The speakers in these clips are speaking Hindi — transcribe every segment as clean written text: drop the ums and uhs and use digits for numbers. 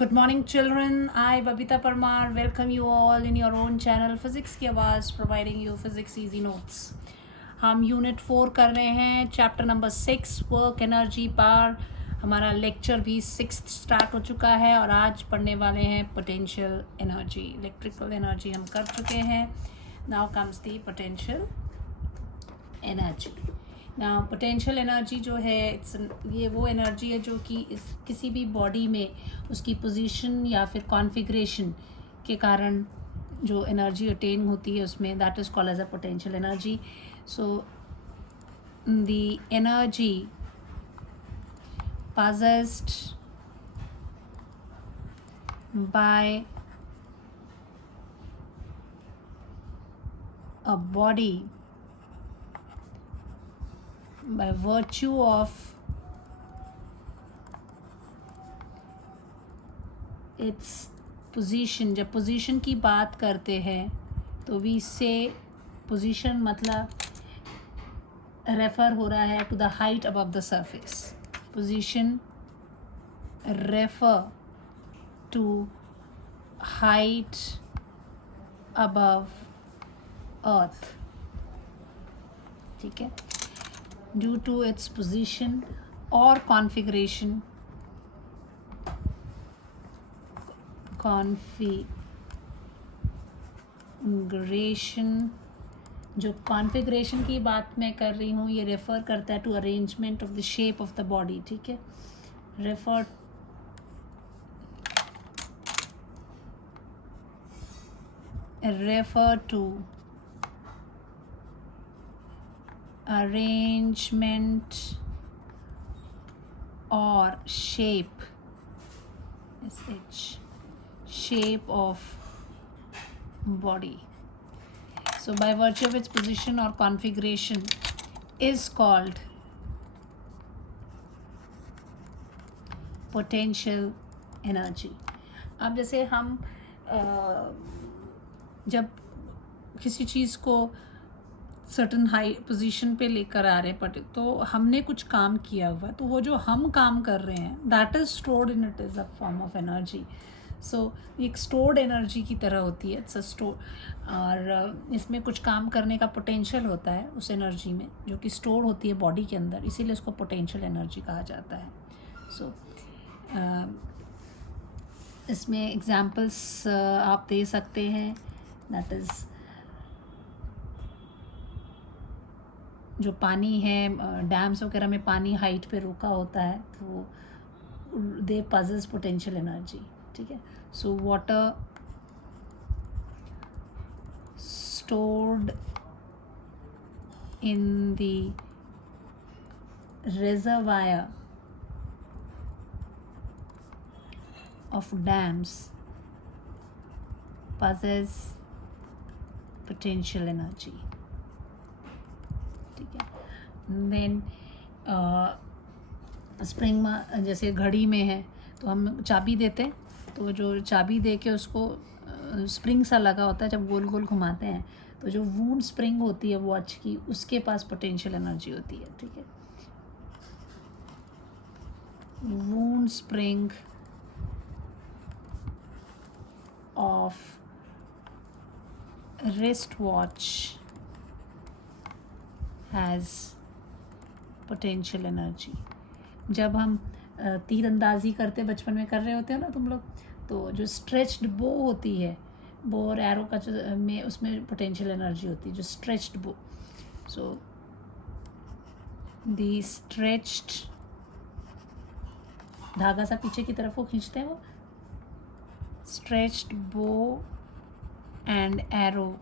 Good morning, children. I, Babita Parmar, welcome you all in your own channel Physics की आवाज़, providing you physics easy notes. हम यूनिट 4 कर रहे हैं, chapter number 6 work energy power. हमारा लेक्चर भी 6 स्टार्ट हो चुका है और आज पढ़ने वाले हैं पोटेंशियल एनर्जी. इलेक्ट्रिकल एनर्जी हम कर चुके हैं. Now comes the potential energy. ना पोटेंशियल एनर्जी जो है ये वो एनर्जी है जो कि किसी भी बॉडी में उसकी पोजीशन या फिर कॉन्फ़िगरेशन के कारण जो एनर्जी अटेन होती है उसमें that is called as a potential energy. So the energy possessed by a body by virtue of its position. जब पोजीशन की बात करते हैं तो वी से पोजीशन मतलब रेफ़र हो रहा है to the height above the surface. Position refer to height above earth. ठीक है. Due to its position or configuration जो कॉन्फ़िगरेशन की बात मैं कर रही हूँ ये रेफ़र करता है to arrangement of the shape of the body. ठीक है. Refer to arrangement or shape of body. So by virtue of its position or configuration is called potential energy. अब जैसे हम जब किसी चीज़ को सर्टन हाई पोजीशन पे लेकर आ रहे हैं बट तो हमने कुछ काम किया हुआ है तो वो जो हम काम कर रहे हैं that is stored in it is a form of energy. So एक स्टोर्ड एनर्जी की तरह होती है. इट्स अ स्टोर और इसमें कुछ काम करने का पोटेंशियल होता है उस एनर्जी में जो कि स्टोर होती है बॉडी के अंदर, इसीलिए उसको पोटेंशियल एनर्जी कहा जाता है. सो इसमें एग्जांपल्स आप दे सकते हैं. दैट इज़ जो पानी है डैम्स वगैरह में पानी हाइट पे रुका होता है तो दे पजेस पोटेंशियल एनर्जी. ठीक है. So water stored in the reservoir of dams possess potential energy. ठीक है. देन स्प्रिंग में जैसे घड़ी में है तो हम चाबी देते हैं तो जो चाबी दे के उसको स्प्रिंग सा लगा होता है जब गोल गोल घुमाते हैं तो जो वूंड स्प्रिंग होती है वॉच की उसके पास पोटेंशियल एनर्जी होती है. ठीक है. Wound spring of wrist watch has potential energy. जब हम तीरंदाजी करते बचपन में कर रहे होते हैं ना तुम लोग तो जो स्ट्रेच्ड बो होती है बो और एरो का जो में उसमें पोटेंशियल एनर्जी होती है जो स्ट्रेच्ड बो. सो दी स्ट्रेच्ड धागा सा पीछे की तरफ वो खींचते हैं वो stretched bow and arrow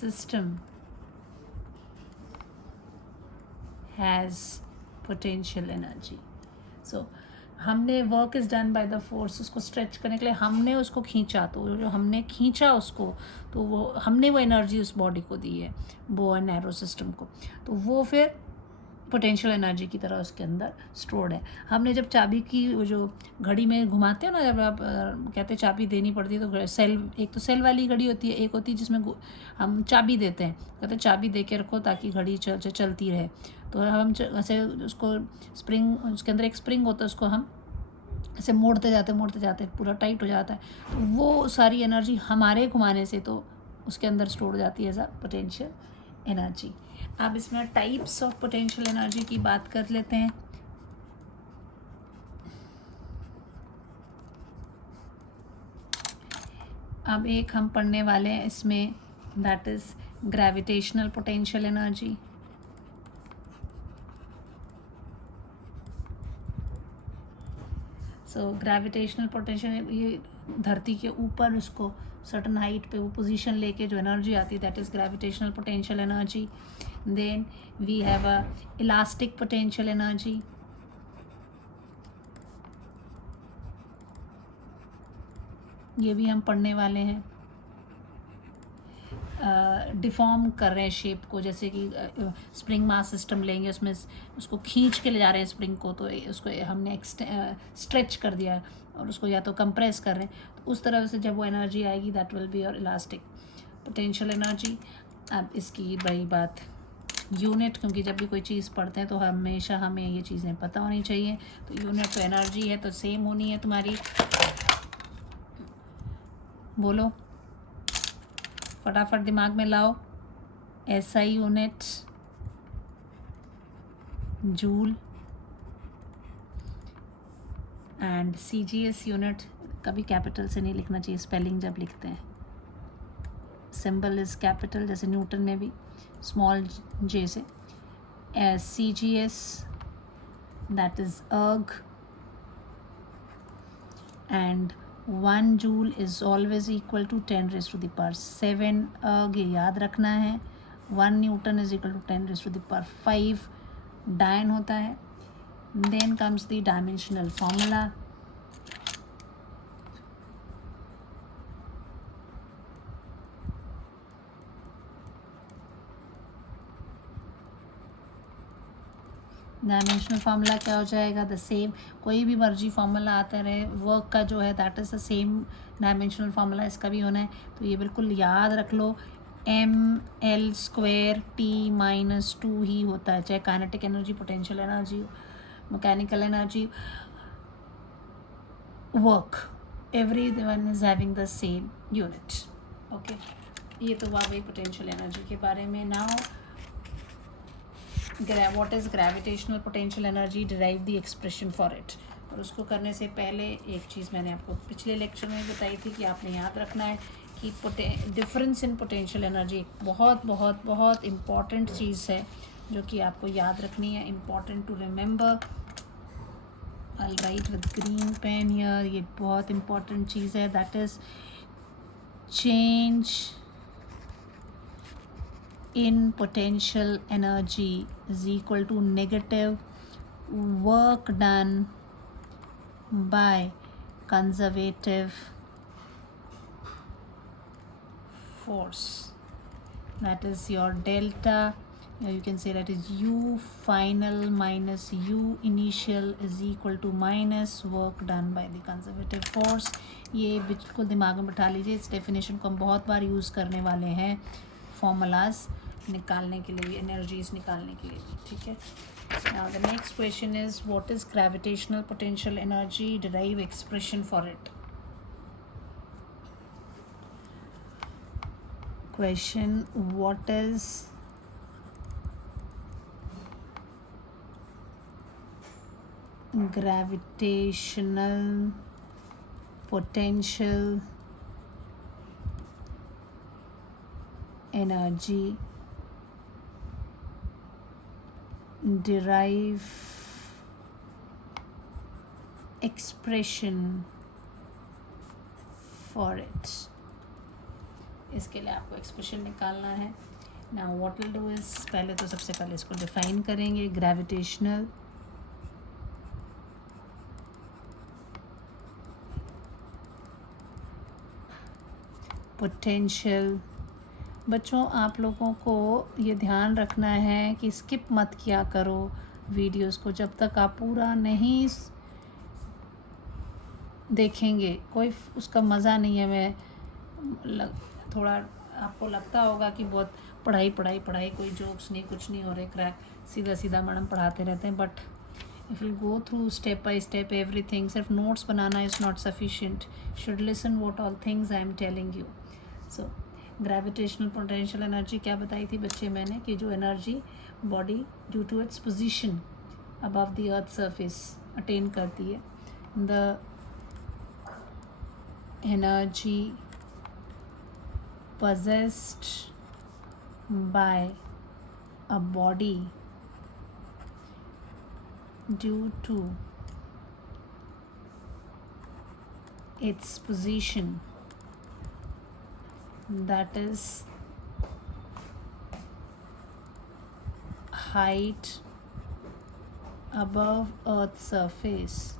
system has potential energy. So हमने work is done by the force उसको स्ट्रेच करने के लिए हमने उसको खींचा तो जो हमने खींचा उसको तो वो हमने वो एनर्जी उस बॉडी को दी है बो एंड एरो सिस्टम को तो वो फिर पोटेंशियल एनर्जी की तरह उसके अंदर स्टोर्ड है. हमने जब चाबी की वो जो घड़ी में घुमाते हैं ना जब आप कहते हैं चाबी देनी पड़ती है तो सेल एक तो सेल वाली घड़ी होती है एक होती है जिसमें हम चाबी देते हैं कहते हैं चाबी दे के रखो ताकि घड़ी चलती रहे. तो हम ऐसे उसको स्प्रिंग उसके अंदर एक स्प्रिंग होता है उसको हम ऐसे मोड़ते जाते पूरा टाइट हो जाता है, तो वो सारी एनर्जी हमारे घुमाने से तो उसके अंदर स्टोर हो जाती है एज अ पोटेंशियल एनर्जी। अब इसमें टाइप्स ऑफ पोटेंशियल एनर्जी की बात कर लेते हैं। अब एक हम पढ़ने वाले हैं इसमें, that is gravitational potential energy. So gravitational potential, ये धरती के ऊपर उसको सर्टन हाइट पे वो पोजीशन लेके जो एनर्जी आती है, that is gravitational potential energy. Then we have a elastic potential energy. ये भी हम पढ़ने वाले हैं। डिफॉर्म कर रहे हैं शेप को, जैसे कि स्प्रिंग मास सिस्टम लेंगे, उसमें उसको खींच के ले जा रहे हैं स्प्रिंग को, तो उसको हमने स्ट्रेच कर दिया है और उसको या तो कंप्रेस कर रहे हैं, तो उस तरह से जब वो एनर्जी आएगी that will be your elastic potential energy. अब इसकी बड़ी बात यूनिट, क्योंकि जब भी कोई चीज़ पढ़ते हैं तो हमेशा हमें ये चीज़ें पता होनी चाहिए। तो यूनिट तो एनर्जी है तो सेम होनी है तुम्हारी, बोलो फटाफट दिमाग में लाओ। SI unit joule and CGS unit. कभी कैपिटल से नहीं लिखना चाहिए स्पेलिंग जब लिखते हैं, सिंबल इज कैपिटल, जैसे न्यूटन में भी स्मॉल जे से। S CGS that is erg, and 1 joule is always equal to 10 raised to the power 7 अर्ग, ये याद रखना है। 1 Newton is equal to 10 raised to the power 5 dyne होता है। Then comes the dimensional formula. Dimensional formula क्या हो जाएगा, द सेम, कोई भी मर्जी फार्मूला आता रहे, वर्क का जो है that is the same dimensional formula इसका भी होना है। तो ये बिल्कुल याद रख लो, ml² T-2 ही होता है, चाहे kinetic energy, potential energy, mechanical energy, work, every one is having the same unit. Okay, ये तो हुआ भाई पोटेंशियल एनर्जी के बारे में। Now what is gravitational potential energy, derive the expression for it। और उसको करने से पहले एक चीज़ मैंने आपको पिछले लेक्चर में बताई थी कि आपने याद रखना है कि डिफरेंस इन पोटेंशियल एनर्जी एक बहुत बहुत बहुत इम्पॉर्टेंट चीज़ है जो कि आपको याद रखनी है, important to remember. I write with green pen here, ये बहुत इम्पॉर्टेंट चीज़ है, that is change in potential energy is equal to negative work done by conservative force, that is your delta. You can say that is U final minus U initial is equal to minus work done by the conservative force। ये बिल्कुल दिमाग में बैठा लीजिए, इस डेफिनेशन को हम बहुत बार यूज़ करने वाले हैं फॉर्मूलाज निकालने के लिए, एनर्जीज निकालने के लिए, ठीक है। Now the next question is what is gravitational potential energy, derive expression for it. Question, what is gravitational potential energy, derive expression for it। इसके लिए आपको एक्सप्रेशन निकालना है। Now what will do is, पहले तो सबसे पहले इसको डिफाइन करेंगे। ग्रेविटेशनल पोटेंशियल, बच्चों आप लोगों को ये ध्यान रखना है कि स्किप मत किया करो वीडियोस को, जब तक आप पूरा नहीं देखेंगे कोई उसका मज़ा नहीं है। मैं थोड़ा आपको लगता होगा कि बहुत पढ़ाई पढ़ाई पढ़ाई, कोई जोक्स नहीं, कुछ नहीं हो रहे, क्रैक सीधा सीधा मैडम पढ़ाते रहते हैं, but if you'll go through step by step everything, सिर्फ notes banana is not sufficient. Should listen what all things I am telling you. So gravitational potential energy क्या बताई थी बच्चे मैंने, कि जो energy body due to its position above the earth surface attain करती है, the energy possessed by a body due to its position, that is height above earth's surface,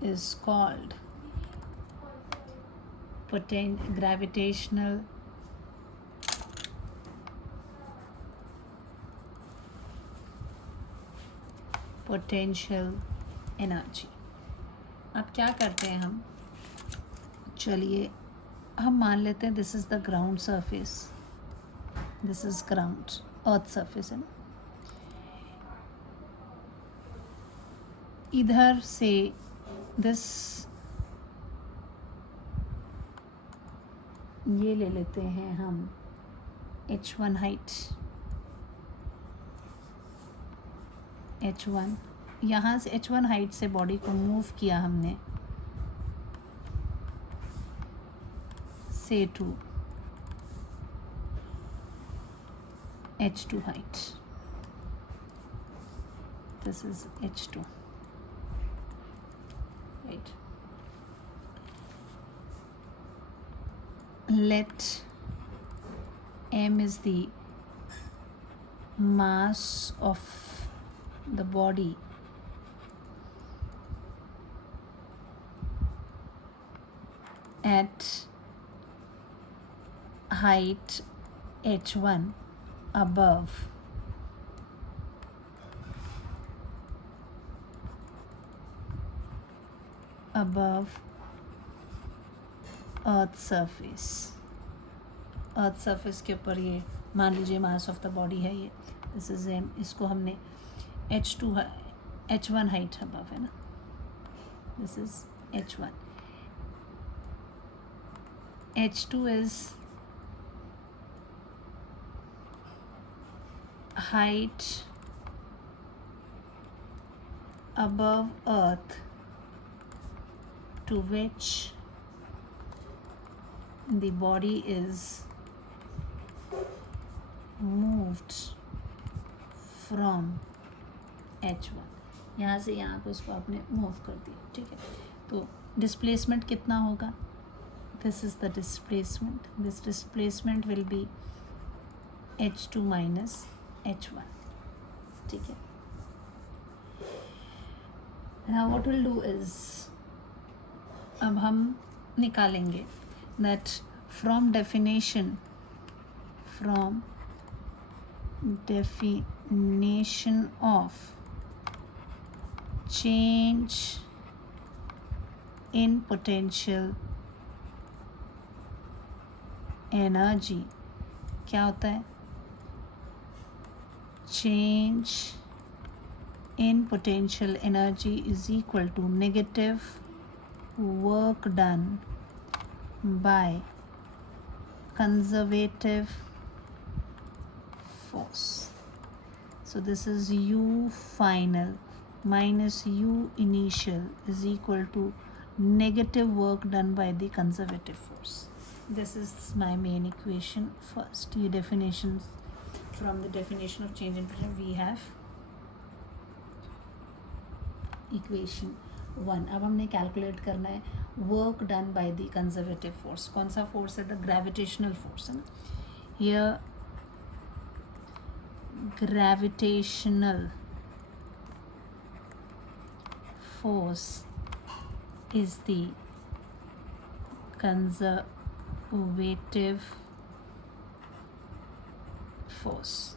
is called gravitational potential energy. अब क्या करते हैं हम, चलिए हम मान लेते हैं this is the ground surface, this is ground earth surface है ना, इधर से दिस ये ले लेते हैं हम h1 हाइट, h1 यहाँ से h1 हाइट से बॉडी को मूव किया हमने से to h2 height. This is h2, right? Let m is the mass of the body at height h1 above earth surface. Earth surface के ऊपर ये मान लीजिए मास ऑफ द बॉडी है ये, दिस इज एम, इसको हमने h1 हाइट अबव है ना, this is h1. h2 is height above earth to which the body is moved from h1. यहाँ से यहाँ को इसको आपने मूव कर दिया, ठीक है. तो डिस्प्लेसमेंट कितना होगा, this is the displacement. This displacement will be h2 minus h1, ठीक है. Now what we'll do is, अब हम निकालेंगे that from definition of change in potential energy क्या होता है, change in potential energy is equal to negative work done by conservative force. So this is U final minus U initial is equal to negative work done by the conservative force. This is my main equation. First ये definitions, from the definition of change in potential we have equation 1. अब हमने कैलकुलेट करना है work done by the conservative force. कौन सा फोर्स है, द ग्रेविटेशनल फोर्स है ना. Here gravitational force is the conservative force.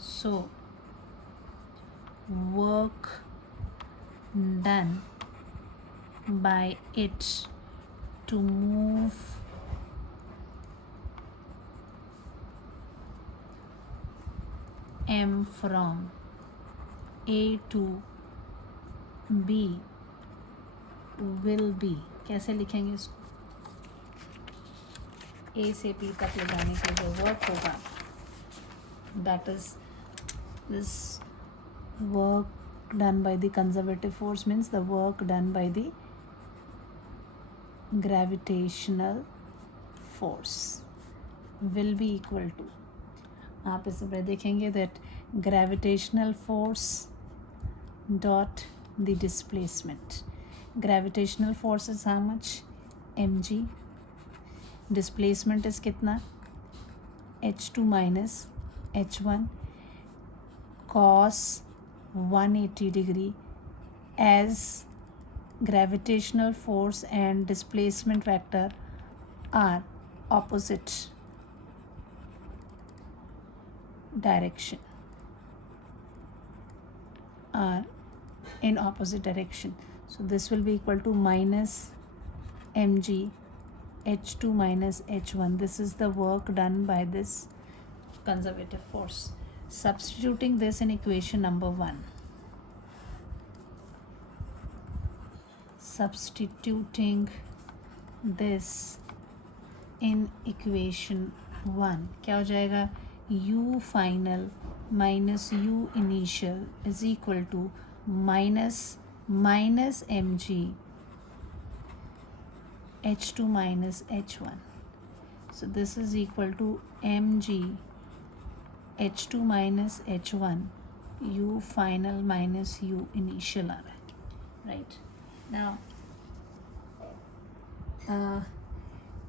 So work done by it to move m from a to b will be, कैसे लिखेंगे इसको, a से p तक ले जाने के जो वर्क होगा, that is this work done by the conservative force means the work done by the gravitational force will be equal to, आप इस पर देखेंगे that gravitational force dot the displacement. Gravitational force is how much? mg. Displacement is कितना? h2 minus h1 cos 180 degree, as gravitational force and displacement vector are opposite direction, are in opposite direction. So this will be equal to minus mg h2 minus h1. This is the work done by this conservative force. Substituting this in equation number 1. Substituting this in equation 1, क्या हो जाएगा? u final minus u initial is equal to minus mg h2 minus h1. So this is equal to mg h2 minus h1 u final minus u initial आ रहा है, right? Now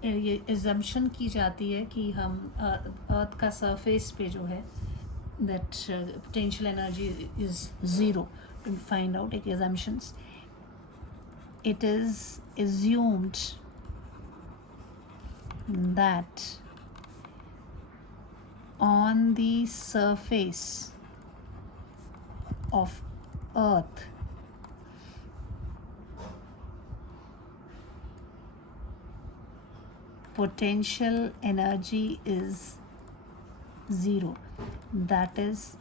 ये assumption की जाती है कि हम अर्थ का सरफेस पे जो है that potential energy is 0. To find out एक assumptions, it is assumed that on the surface of earth potential energy is 0. That is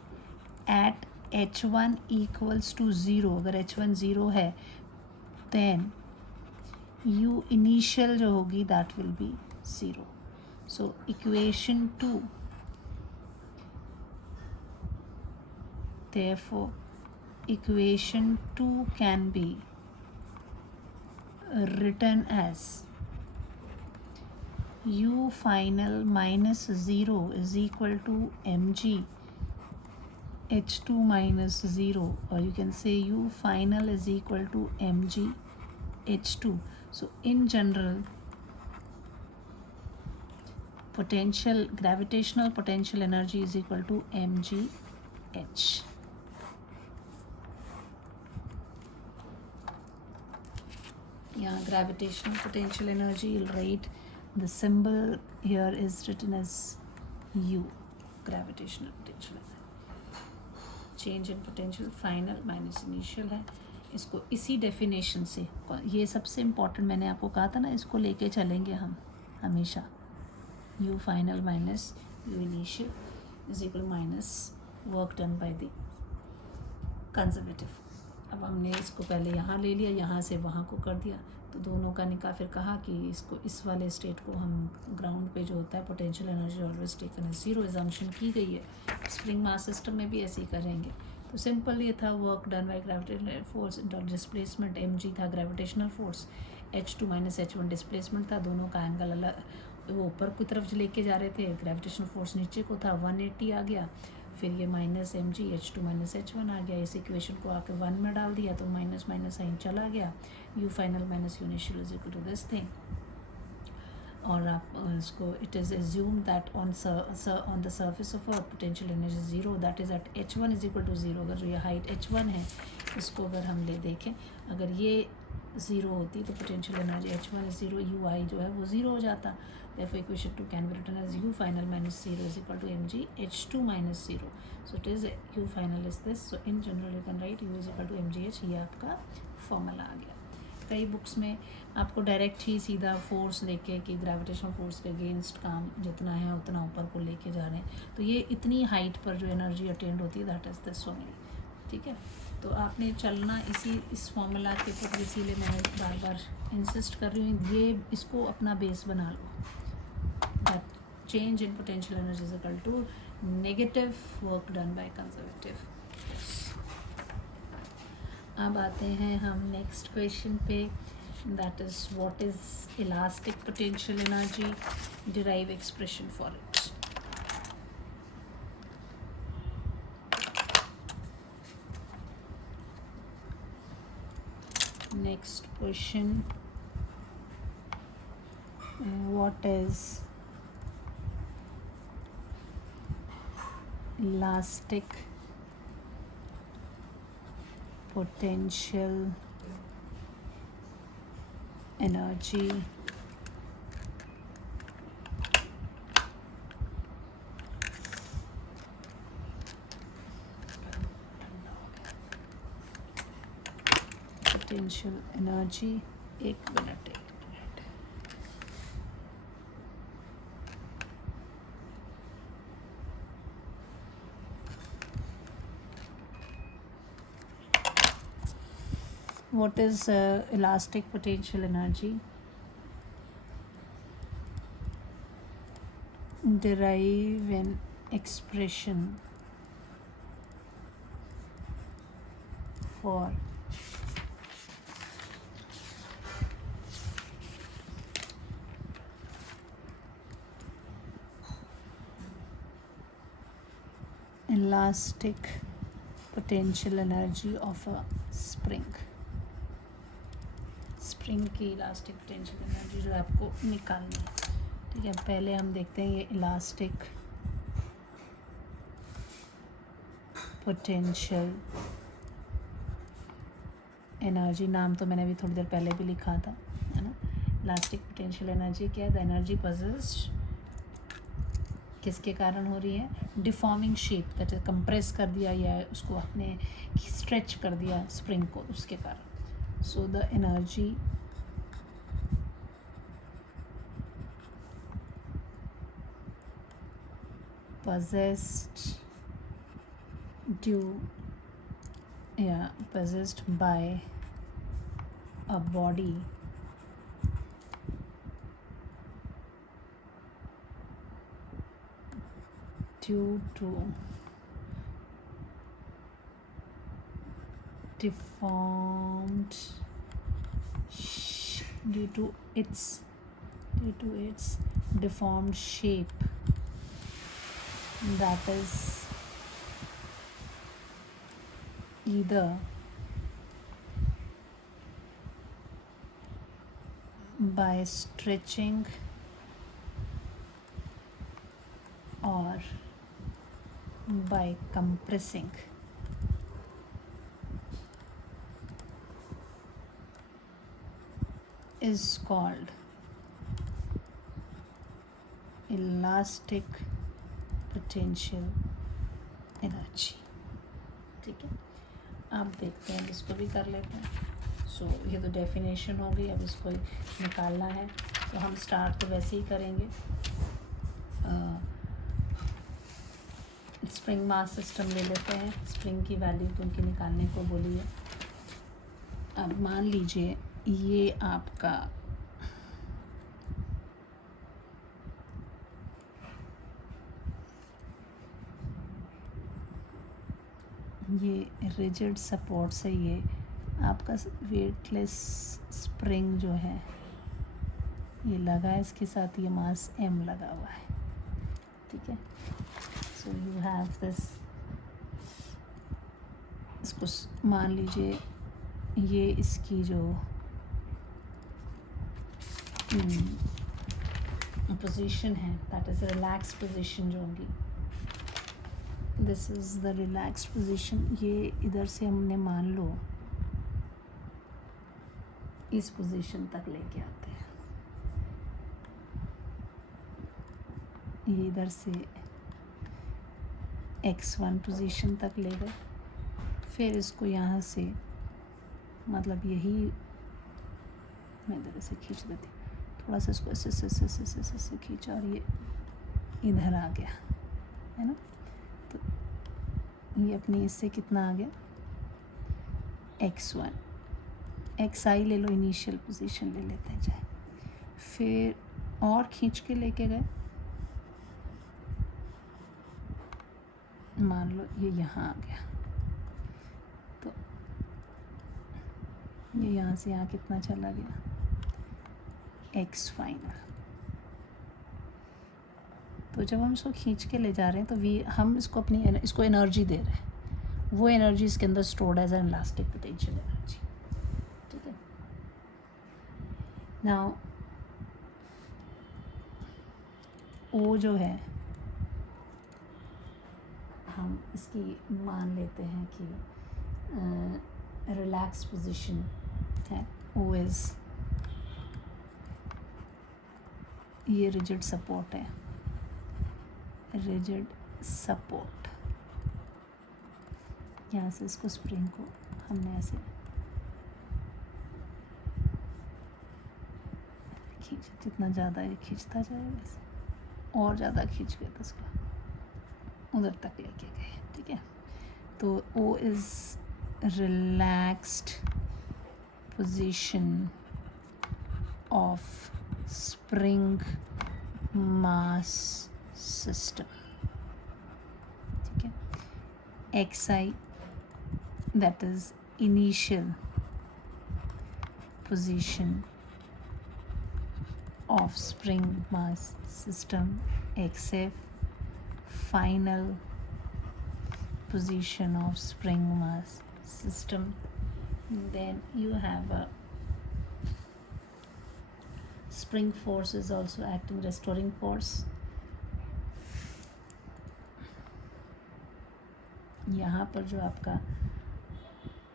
at h1 equals to 0. अगर h1 0 है then u initial जो होगी that will be 0. So equation 2, therefore equation 2 can be written as u final minus 0 is equal to mg h2 minus 0, or you can say u final is equal to mg h2. So in general, gravitational potential energy is equal to mg h. Yeah, gravitational potential energy, you'll write the symbol here is written as u, gravitational potential energy. Change in potential final minus initial है, इसको इसी डेफिनेशन से, ये सबसे इम्पोर्टेंट मैंने आपको कहा था ना, इसको लेके चलेंगे हम हमेशा. u final minus u initial is equal to minus work done by the conservative. अब हमने इसको पहले यहाँ ले लिया, यहाँ से वहाँ को कर दिया, तो दोनों का निकाह फिर कहा कि इसको इस वाले स्टेट को हम ग्राउंड पे जो होता है पोटेंशियल एनर्जी ऑलवेज टेकन है 0 एजम्पशन की गई है. स्प्रिंग मास सिस्टम में भी ऐसे ही करेंगे. तो सिंपल ये था work done by gravitational force, displacement mg था gravitational force, h2 minus h1 displacement था. दोनों का एंगल अलग, वो ऊपर की तरफ लेके जा रहे थे, ग्रेविटेशनल फोर्स नीचे को था, 180 आ गया. फिर ये minus mg h2 minus h1 आ गया. इस इक्वेशन को आके 1 में डाल दिया तो माइनस माइनस साइन चला गया. u final minus u initial is equal to this thing. और आप इसको it is assume that on the surface of earth potential energy 0, that is at h1 is equal to 0. अगर जो ये हाइट h1 है इसको अगर हम ले देखें, अगर ये 0 होती तो potential energy h1 is 0, ui जो है वो 0 हो जाता. Therefore equation 2 can be written as u final minus 0 is equal to mg h2 minus 0. So it is u final is this. So in general you can write u is equal to mg h. ये आपका फॉर्मूला आ गया. कई बुक्स में आपको डायरेक्ट ही सीधा फोर्स लेके कि ग्रेविटेशनल फोर्स के अगेंस्ट काम जितना है उतना ऊपर को लेके जा रहे हैं, तो ये इतनी हाइट पर जो एनर्जी अटेंड होती है दैट इज़ दिस ओनली, ठीक है। तो आपने चलना इस फॉर्मूला के ऊपर, इसीलिए मैं बार बार इंसिस्ट कर रही हूँ, ये इसको अपना बेस बना लो, that change in potential energy is equal to negative work done by conservative force. अब आते हैं हम नेक्स्ट क्वेश्चन पे, that is what is elastic potential energy, derive expression for it. Next question, what is elastic potential energy potential energy, एक minute what is elastic potential energy, derive an expression for elastic potential energy of a spring। Spring की इलास्टिक पोटेंशियल एनर्जी जो आपको निकालनी है, ठीक है। पहले हम देखते हैं ये इलास्टिक पोटेंशियल एनर्जी, नाम तो मैंने अभी थोड़ी देर पहले भी लिखा था, है ना। इलास्टिक पोटेंशियल एनर्जी क्या है, द एनर्जी पजेस्ड किसके कारण हो रही है, deforming shape, that is compress कर दिया या उसको आपने स्ट्रेच कर दिया स्प्रिंग को, उसके कारण। सो the energy possessed possessed by a body due to its deformed shape, that is either by stretching or by compressing, is called elastic potential energy, ठीक है। अब देखते हैं, इसको भी कर लेते हैं। सो ये तो डेफिनेशन हो गई, अब इसको निकालना है, तो हम स्टार्ट तो वैसे ही करेंगे। स्प्रिंग मास सिस्टम ले लेते हैं, स्प्रिंग की वैल्यू तो उनकी निकालने को बोली है। अब मान लीजिए ये आपका ये रिजिड सपोर्ट से ये आपका वेटलेस स्प्रिंग जो है ये लगा है, इसके साथ ये मास m लगा हुआ है, ठीक है। सो यू हैव दिस, इसको मान लीजिए ये इसकी जो पोजीशन है, दैट इज़ रिलैक्स पोजीशन जो होगी, this is the relax position. ये इधर से हमने मान लो इस पोजीशन तक लेके आते हैं, ये इधर से x1 पोजीशन तक ले गए, फिर इसको यहाँ से मतलब यही मैं इधर ऐसे खींच देती, थोड़ा सा इसको ऐसे ऐसे खींचा और ये इधर आ गया, है ना। तो ये अपनी इससे कितना आ गया, x1, xi ले लो, इनिशियल पोजीशन ले लेते हैं चाहे, फिर और खींच के लेके गए, मान लो ये यहाँ आ गया, तो ये यहाँ से यहाँ कितना चला गया, x फाइनल। तो जब हम इसको खींच के ले जा रहे हैं तो हम इसको इसको एनर्जी दे रहे हैं, वो एनर्जी इसके अंदर stored as an elastic potential energy, ठीक है। नाउ ओ जो है, हम इसकी मान लेते हैं कि रिलैक्स पोजीशन है, ओ इज़, ये रिजिड सपोर्ट है, रिजिड सपोर्ट, यहाँ से इसको स्प्रिंग को हमने ऐसे खींच, जितना ज़्यादा ये खींचता जाएगा ऐसे, और ज़्यादा खींच गए तो उसको उधर तक लेके गए, ठीक है। तो O is relaxed position of spring mass system, ठीक है। xi, that is initial position of spring mass system, xf final position of spring mass system. Then you have a spring force is also acting, restoring force. यहाँ पर जो आपका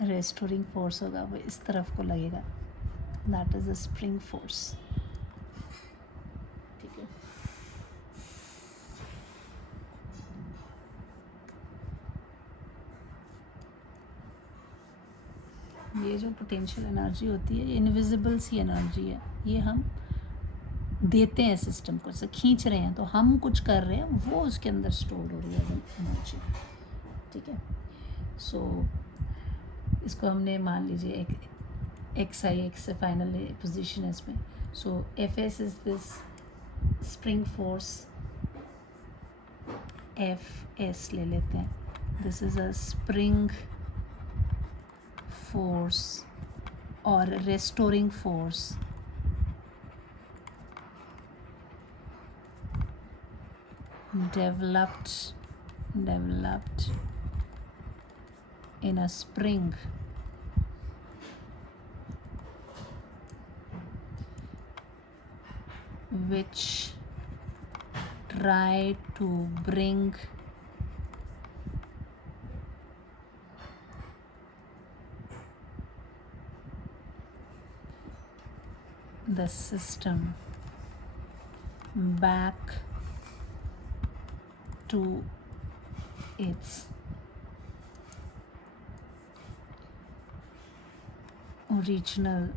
रेस्टोरिंग फोर्स होगा वो इस तरफ को लगेगा, that is a spring force, ठीक है। ये जो पोटेंशियल एनर्जी होती है, ये इनविजिबल सी एनर्जी है, ये हम देते हैं सिस्टम को, जैसे खींच रहे हैं तो हम कुछ कर रहे हैं, वो उसके अंदर स्टोर हो रही है एनर्जी, ठीक है। सो इसको हमने मान लीजिए एक x से फाइनल पोजीशन है इसमें, so fs is this spring force, fs ले लेते हैं, this is a spring force और restoring force, developed in a spring which try to bring the system back to its original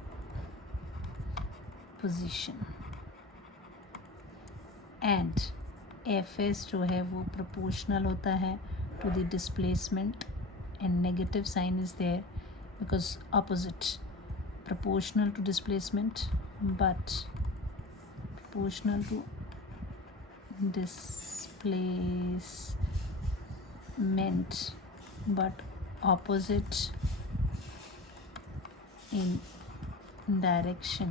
position, and fs जो है वो proportional होता है to the displacement, and negative sign is there because opposite, proportional to displacement but proportional to displacement but opposite in direction,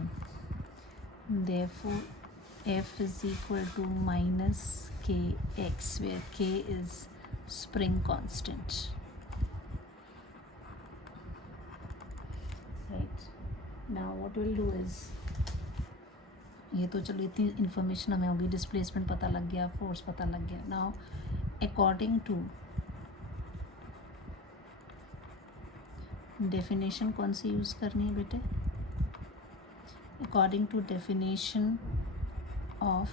therefore f is equal to minus kx, where k is spring constant, right? Now what we'll do is, ये तो चलो इतनी इन्फॉर्मेशन हमें होगी, डिस्प्लेसमेंट पता लग गया, फोर्स पता लग गया। नाउ अकॉर्डिंग टू डेफिनेशन कौन सी यूज़ करनी है बेटे, according to definition of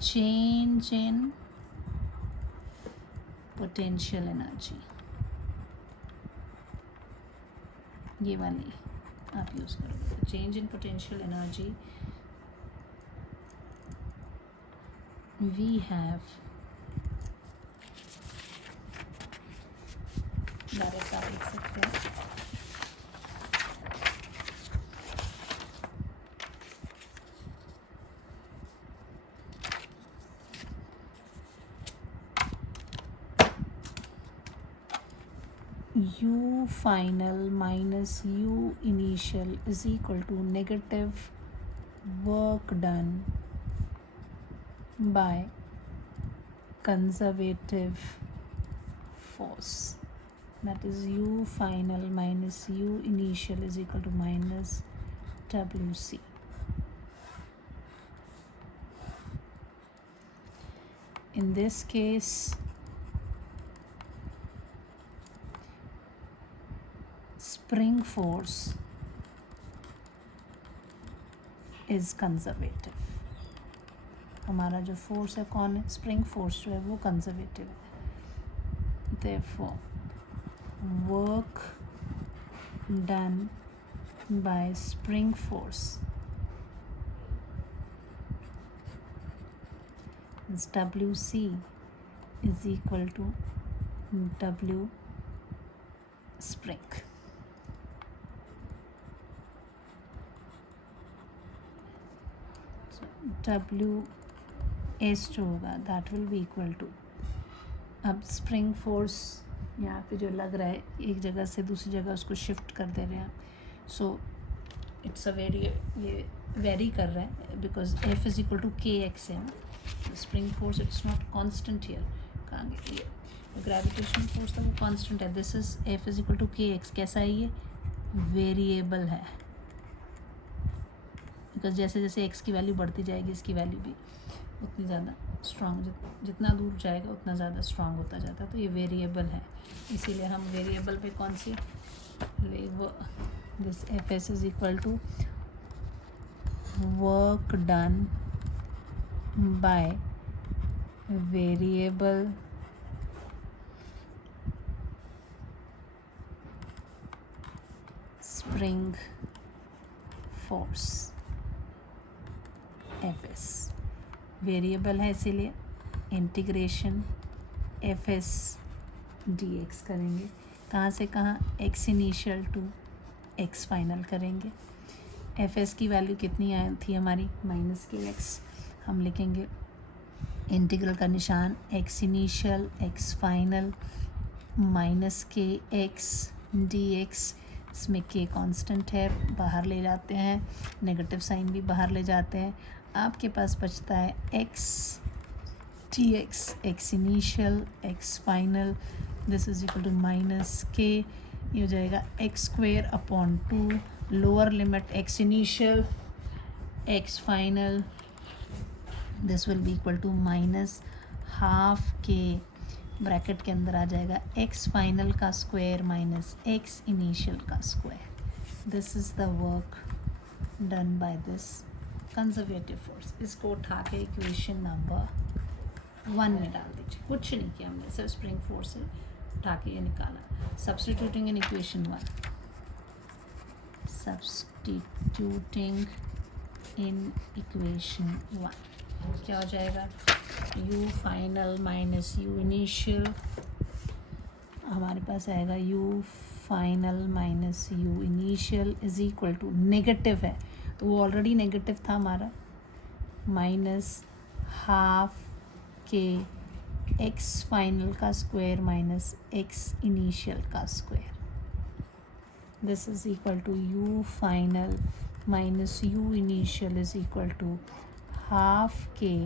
change in potential energy, ये वाली आप यूज़ करोगे. Change in potential energy we have direct आप लिख सकते हैं. U final minus U initial is equal to negative work done by conservative force. That is U final minus U initial is equal to minus WC. In this case, spring force is conservative. हमारा जो फोर्स है कौन है? स्प्रिंग फोर्स जो है वो कंजर्वेटिव है. Therefore, work done by spring force is WC is equal to W spring. W S जो होगा that will be equal to, अब स्प्रिंग फोर्स यहाँ पे जो लग रहा है एक जगह से दूसरी जगह उसको शिफ्ट कर दे रहे हैं. सो इट्स अ वेरी, ये वेरी कर रहा है because F is equal to K X है ना. Spring force it's not constant here. कहाँ गई ये ग्रेविटेशनल फोर्स था वो कॉन्स्टेंट है. This is F is equal to K X. कैसा है ये? वेरिएबल है बिकॉज जैसे जैसे एक्स की वैल्यू बढ़ती जाएगी इसकी वैल्यू भी उतनी ज़्यादा स्ट्रॉन्ग, जितना दूर जाएगा उतना ज़्यादा स्ट्रॉन्ग होता जाता है. तो ये वेरिएबल है, इसीलिए हम वेरिएबल पे कौन सी this F S is equal to work done by variable spring force F S. Variable है इसीलिए integration F S D X करेंगे. कहाँ से कहाँ? X initial to X final करेंगे. एफ एस की वैल्यू कितनी आई थी हमारी? माइनस के एक्स. हम लिखेंगे इंटीग्रल का निशान x initial X final minus के एक्स डी एक्स. इसमें के कांस्टेंट है, बाहर ले जाते हैं, नेगेटिव साइन भी बाहर ले जाते हैं. आपके पास बचता है X T X, X initial X final. This is equal to minus K, ये हो जाएगा X square upon 2. Lower limit X initial X final, this will be equal to minus half K. Bracket के अंदर आ जाएगा एक्स फाइनल का स्क्वायर माइनस एक्स इनिशियल का square. This is the work done by this conservative force. इसको उठा के इक्वेशन नंबर 1 में डाल दीजिए. कुछ नहीं किया हमने, सिर्फ स्प्रिंग फोर्स से उठा के ये निकाला. Substituting in equation 1, substituting in equation 1 क्या हो जाएगा? u final minus u initial, हमारे पास आएगा u final minus u initial is equal to, negative है तो वो ऑलरेडी नेगेटिव था हमारा, minus half K X final का स्क्वायर माइनस एक्स इनिशियल का square. This is equal to u final minus u initial is equal to half K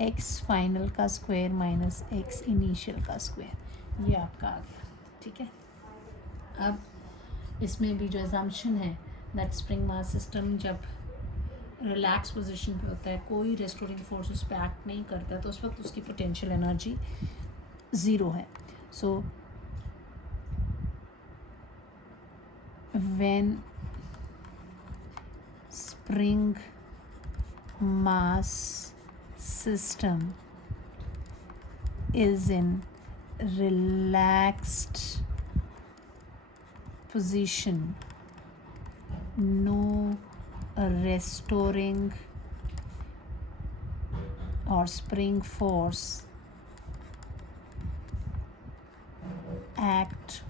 X final का स्क्वायर माइनस एक्स इनिशियल का स्क्वायर. ये आपका आ गया. ठीक है, अब इसमें भी जो एजम्पशन है दैट स्प्रिंग मास सिस्टम जब रिलैक्स पोजीशन पे होता है, कोई रेस्टोरिंग फोर्स उस पर एक्ट नहीं करता, तो उस वक्त उसकी पोटेंशियल एनर्जी ज़ीरो है. So when spring mass system is in relaxed position, no restoring or spring force act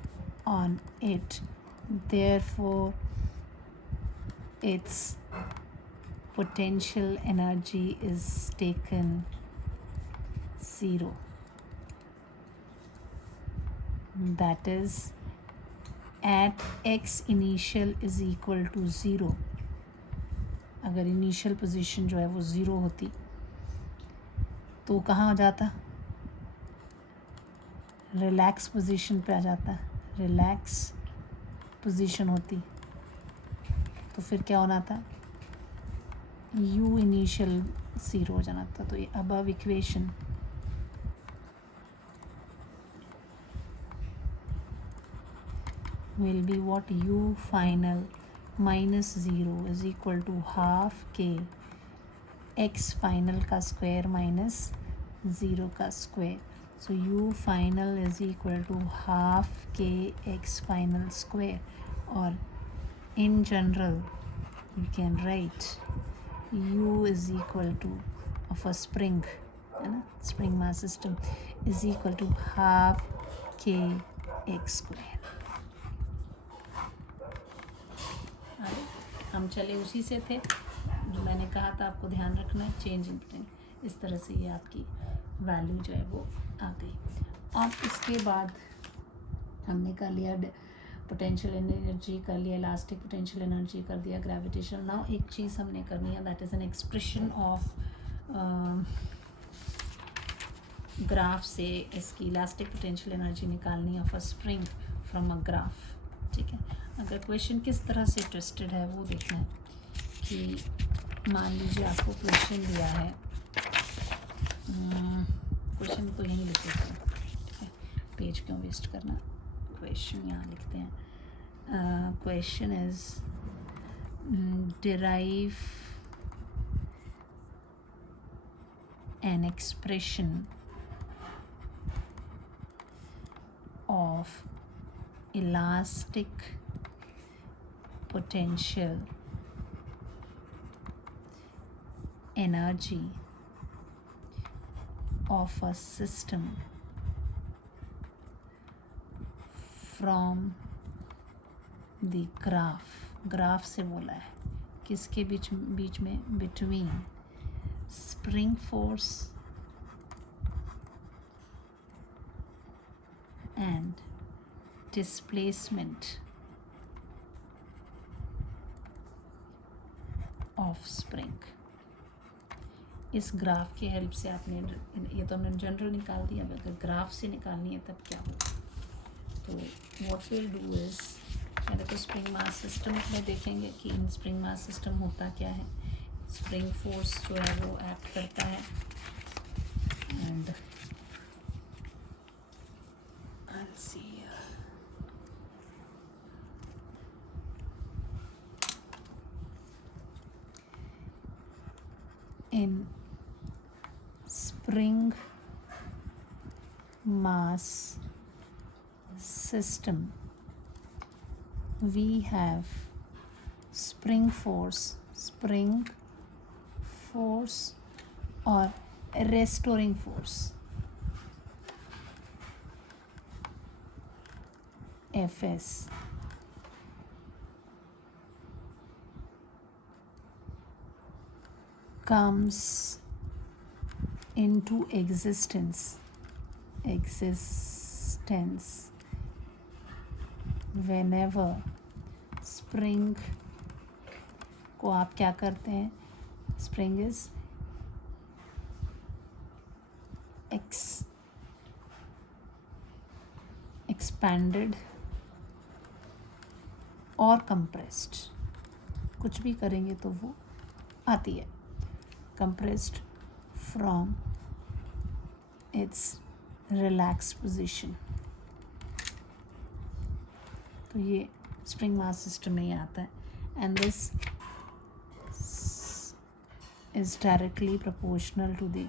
on it, therefore its potential energy is taken 0. That is, at x initial is equal to 0. अगर इनिशियल पोजीशन जो है वो 0 होती तो कहाँ हो जाता? रिलैक्स पोजीशन पे आ जाता. रिलैक्स पोजीशन होती तो फिर क्या होना था? u इनिशियल 0 हो जाना था. तो ये above equation will be what? U final minus 0 is equal to half k x final का square minus 0 का square. So U final is equal to half k x final square, or in general you can write U is equal to of a spring, spring mass system, is equal to half k x square. हम चले उसी से थे जो मैंने कहा था आपको ध्यान रखना है, चेंज इन पोटेंशियल. इस तरह से ये आपकी वैल्यू जो है वो आ गई. अब इसके बाद हमने कर लिया पोटेंशियल एनर्जी, कर लिया इलास्टिक पोटेंशियल एनर्जी, कर दिया ग्रेविटेशन. नाउ एक चीज़ हमने करनी है, that is an expression of graph से इसकी इलास्टिक पोटेंशियल एनर्जी निकालनी है of a spring from a graph. ठीक है. अगर क्वेश्चन किस तरह से ट्विस्टेड है वो देखना है कि मान लीजिए आपको क्वेश्चन दिया है, क्वेश्चन को यहीं लिख देते हैं. ठीक है, पेज क्यों वेस्ट करना, क्वेश्चन यहाँ लिखते हैं. Question is derive an expression of elastic potential energy of a system from the graph से बोला है किसके बीच में, between spring force and displacement of spring. इस ग्राफ के हेल्प से आपने, ये तो हमने जनरल निकाल दिया, अब अगर ग्राफ से निकालनी है तब क्या होगा. तो व्हाट विल डू इज, पहले तो स्प्रिंग मास सिस्टम में देखेंगे कि इन स्प्रिंग मास सिस्टम होता क्या है. स्प्रिंग फोर्स जो है वो एक्ट करता है, and I'll see in spring mass system we have spring force or restoring force, Fs, comes into existence whenever spring को आप क्या करते हैं, spring is expanded और compressed, कुछ भी करेंगे तो वो आती है. compressed from its relaxed position. तो ये स्प्रिंग मास सिस्टम में ही आता है, and this is directly proportional to the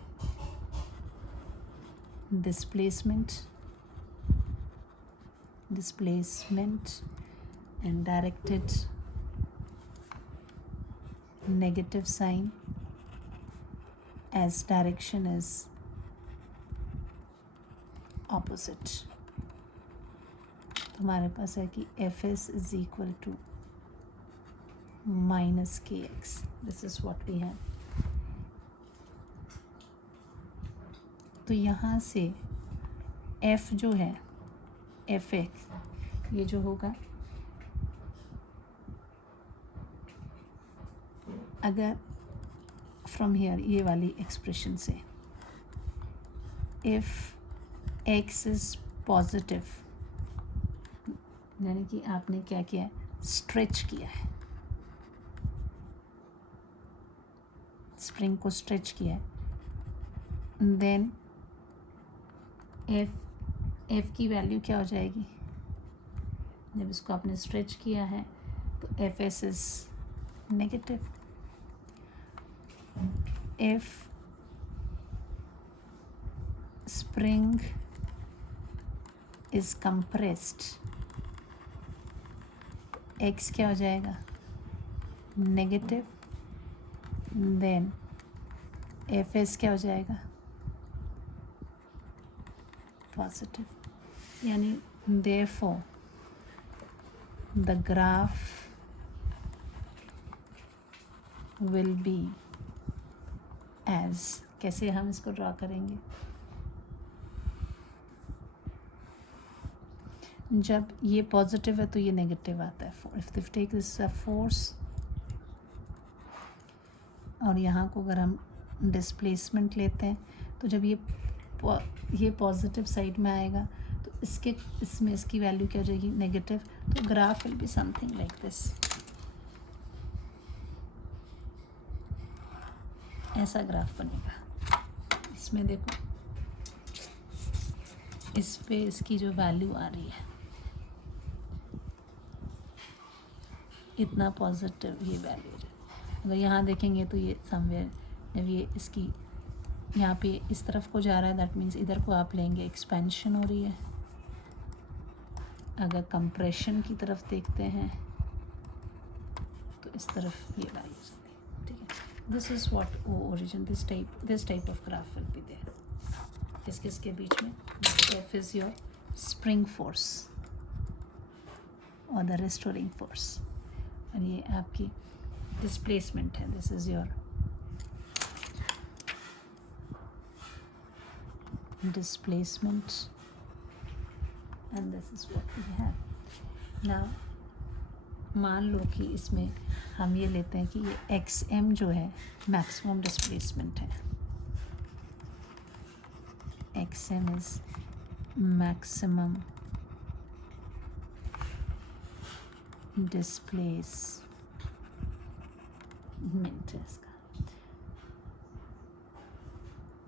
displacement and directed negative sign as direction is opposite. हमारे पास है कि fs is equal to minus kx. This is what we have. तो यहाँ से f जो है fx ये जो होगा, अगर फ्रॉम हियर ये वाली एक्सप्रेशन से इफ x इज पॉजिटिव, यानी कि आपने क्या किया है, स्ट्रेच किया है, स्प्रिंग को स्ट्रेच किया है, देन f की वैल्यू क्या हो जाएगी, जब इसको आपने स्ट्रेच किया है तो fs is negative. If spring is compressed, x क्या हो जाएगा, नेगेटिव, देन fs क्या हो जाएगा, पॉजिटिव. यानी therefore the graph will be as, कैसे हम इसको ड्रा करेंगे, जब ये पॉजिटिव है तो ये नेगेटिव आता है. इफ टेक दिस फोर्स और यहाँ को अगर हम डिस्प्लेसमेंट लेते हैं तो जब ये पॉजिटिव साइड में आएगा तो इसमें इसकी वैल्यू क्या हो जाएगी, नेगेटिव. तो graph will be something like this. ऐसा ग्राफ बनेगा. इसमें देखो, इस पे इसकी जो वैल्यू आ रही है, इतना पॉजिटिव ये वैल्यू है. अगर यहाँ देखेंगे तो ये समवेयर, जब ये इसकी यहाँ पे इस तरफ को जा रहा है, दैट मीन्स इधर को आप लेंगे एक्सपेंशन हो रही है. अगर कंप्रेशन की तरफ देखते हैं तो इस तरफ ये value. This is what origin, this type of graph will be there. किसके बीच में, F is your spring force or the restoring force, और ये आपकी displacement है. This is your displacement and this is what we have. Now मान लो कि इसमें हम ये लेते हैं कि ये XM जो है मैक्सिमम डिस्प्लेसमेंट है. XM इज मैक्सिमम डिस्प्लेसमेंट है इसका,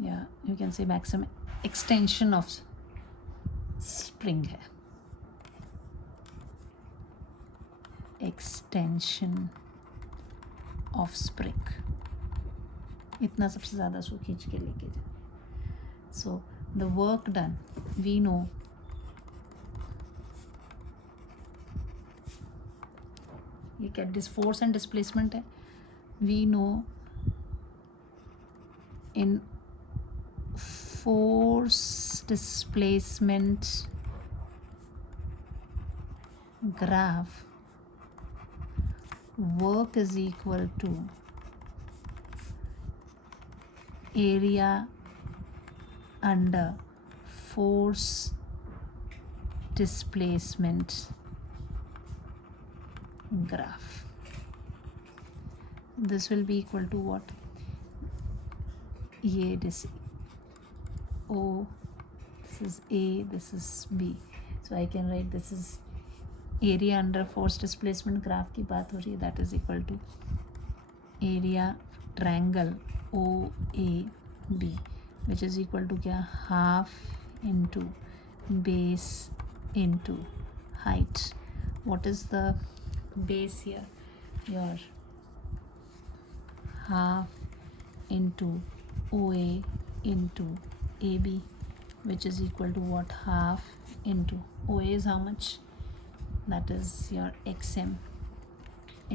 या you can say maximum extension of spring है. एक्सटेंशन ऑफ स्प्रिंग, इतना सबसे ज़्यादा उसको खींच के लेके जाए. So the work done, we know ये क्या फोर्स एंड डिस्प्लेसमेंट है. We know in force displacement graph, work is equal to area under force displacement graph. This will be equal to what? ये this O, this is A, this is B. So I can write this is area under force displacement graph की बात हो रही है. That is equal to area triangle O A B which is equal to क्या, half into base into height. What is the base here, your half into O A into A B which is equal to what, half into O A is how much, that is your XM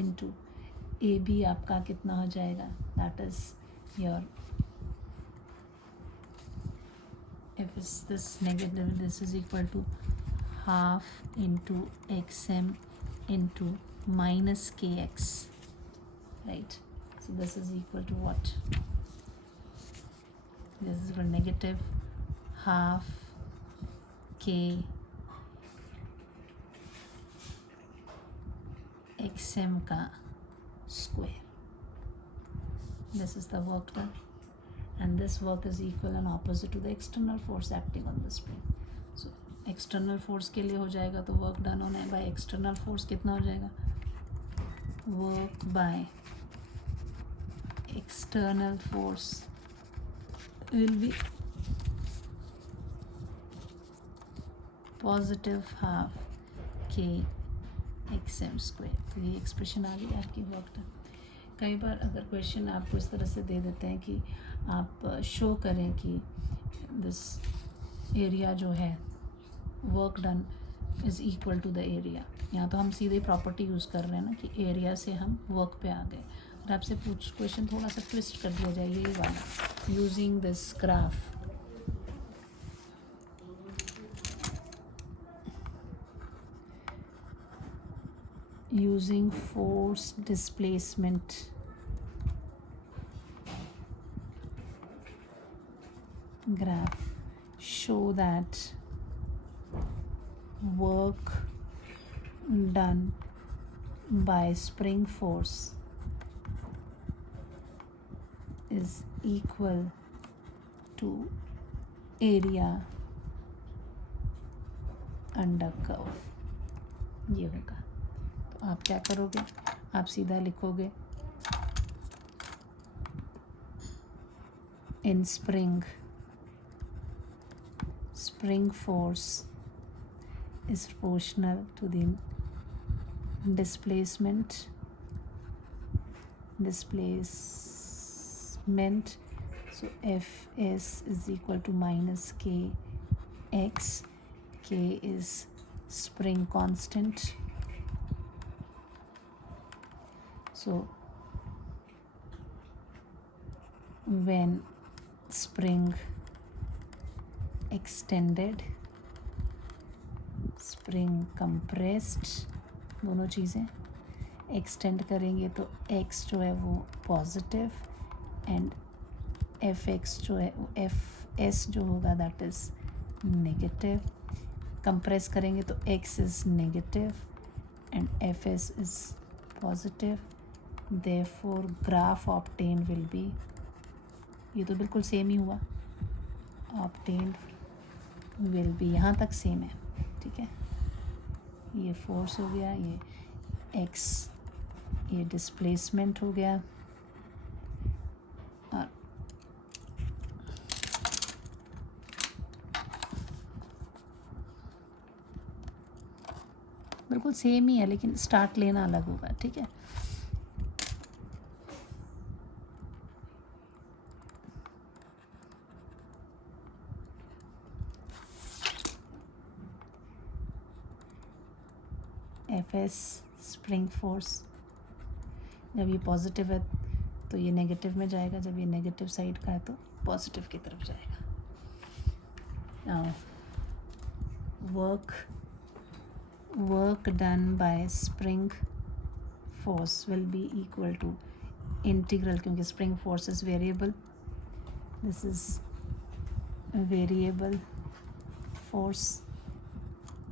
into A B आपका कितना हो जाएगा, that is your, if is this negative, this is equal to half into xm into minus kx, right? So this is equal to what? This is equal to negative half k xm ka square. This is the work done, and this work is equal and opposite to the external force acting on the spring. So external force के लिए हो जाएगा तो work done होना है by external force कितना हो जाएगा, work by external force will be positive half k xm square. तो ये एक्सप्रेशन आ गई आपकी वर्क डन. कई बार अगर क्वेश्चन आपको इस तरह से दे देते हैं कि आप शो करें कि दिस एरिया जो है work done is equal to the area, यहाँ तो हम सीधे प्रॉपर्टी यूज़ कर रहे हैं ना कि एरिया से हम वर्क पे आ गए. और आपसे क्वेश्चन थोड़ा सा ट्विस्ट कर दिया जाए यही वाला, using this graph, using force displacement graph, show that work done by spring force is equal to area under curve. ये होगा. आप क्या करोगे, आप सीधा लिखोगे इन spring force is proportional to the displacement, so Fs is equal to minus kx, k is spring constant. So when spring extended, spring compressed, दोनों चीज़ें एक्सटेंड करेंगे तो x जो है वो पॉजिटिव एंड fx जो है fs जो होगा दैट इज़ नेगेटिव. कंप्रेस करेंगे तो x is negative and fs is positive. Therefore graph obtained will be, ये तो बिल्कुल सेम ही हुआ, obtained will be यहाँ तक सेम है, ठीक है. ये फोर्स हो गया, ये x, ये डिस्प्लेसमेंट हो गया, और बिल्कुल सेम ही है लेकिन स्टार्ट लेना अलग होगा, ठीक है. Fs स्प्रिंग फोर्स, जब ये पॉजिटिव है तो ये नेगेटिव में जाएगा, जब ये नेगेटिव साइड का है तो पॉजिटिव की तरफ जाएगा. Work done by spring force will be equal to integral, क्योंकि spring force is variable, this is variable force,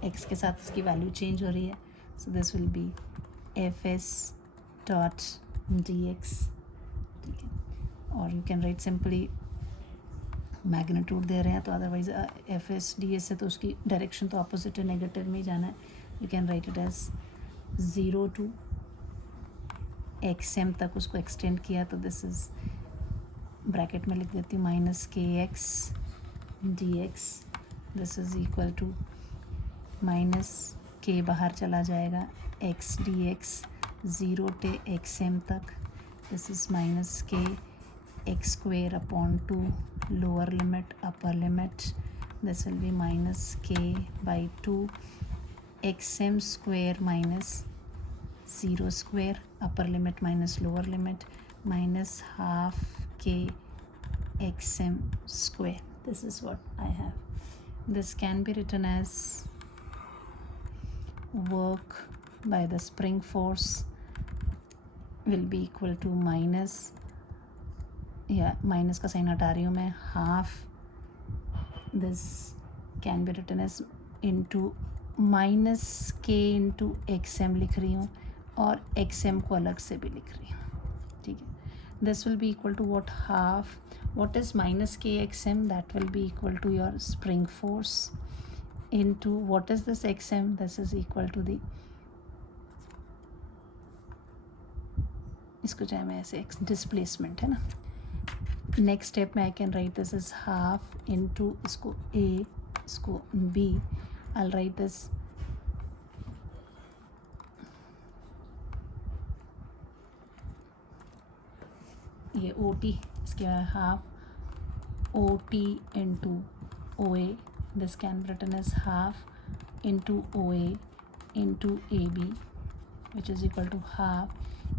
X के साथ उसकी वैल्यू चेंज हो रही है. So this will be Fs dot dx, ठीक है. और you can write simply magnitude दे रहे हैं तो अदरवाइज Fs ds है तो उसकी डायरेक्शन तो अपोजिट है, नेगेटिव में ही जाना है. You can write it as 0 to xm तक उसको एक्सटेंड किया तो दिस इज, ब्रैकेट में लिख देती हूँ, minus kx dx, this is equal to minus के बाहर चला जाएगा x dx 0 to xm तक, दिस इज माइनस के x square upon 2 lower limit upper limit, this will be minus k by 2 xm square minus 0 square, upper limit minus lower limit, minus half k xm square. This is what I have. This can be written as work by the spring force will be equal to minus का साइन हटा रही हूँ मैं, half, this can be written as into minus k into x m लिख रही हूँ, और एक्स एम को अलग से भी लिख रही हूँ, ठीक है. This will be equal to what, half, what is minus kxm, that will be equal to your spring force into what is this xm, this is equal to the, इसको चाहे मैं ऐसे displacement है ना. नेक्स्ट स्टेप में I can write this is half into इसको a, इसको b, आई राइट दिस ये OT, इसके बाद half OT into OA, this can be written as half into OA into AB which is equal to half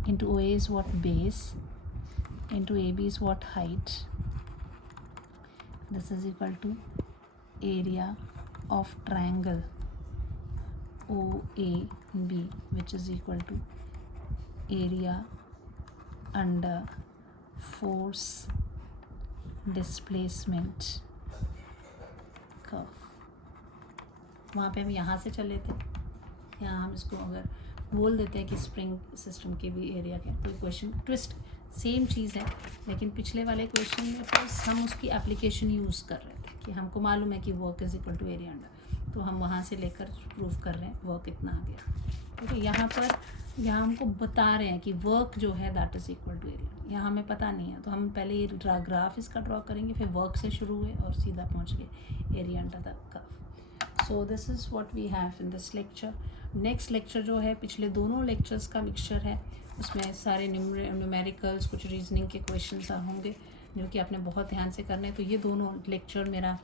into OA is what, base, into AB is what, height. This is equal to area of triangle OAB which is equal to area under force displacement curve. वहाँ पे हम यहाँ से चल लेते हैं, यहाँ हम इसको अगर बोल देते हैं कि स्प्रिंग सिस्टम के भी एरिया के, तो क्वेश्चन ट्विस्ट सेम चीज़ है, लेकिन पिछले वाले क्वेश्चन में बस हम उसकी एप्लीकेशन यूज़ कर रहे थे कि हमको मालूम है कि work is equal to area under, तो हम वहाँ से लेकर प्रूव कर रहे हैं वर्क इतना आ गया. ठीक है, यहाँ हमको बता रहे हैं कि वर्क जो है that is equal to area, यहाँ हमें पता नहीं है, तो हम पहले ये ग्राफ इसका ड्रॉ करेंगे, फिर वर्क से शुरू हुए और सीधा पहुँच गए area under the curve. So this is what we have in this lecture. Next lecture जो है पिछले दोनों लेक्चर्स का मिक्सचर है, उसमें सारे न्यूमेरिकल्स, कुछ रीजनिंग के क्वेश्चंस होंगे जो कि आपने बहुत ध्यान से करने हैं. तो ये दोनों लेक्चर मेरा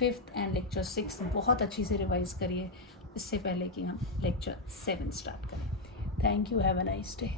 5th एंड लेक्चर 6 बहुत अच्छी से रिवाइज़ करिए इससे पहले कि हम लेक्चर 7 स्टार्ट करें. Thank you, have a nice day.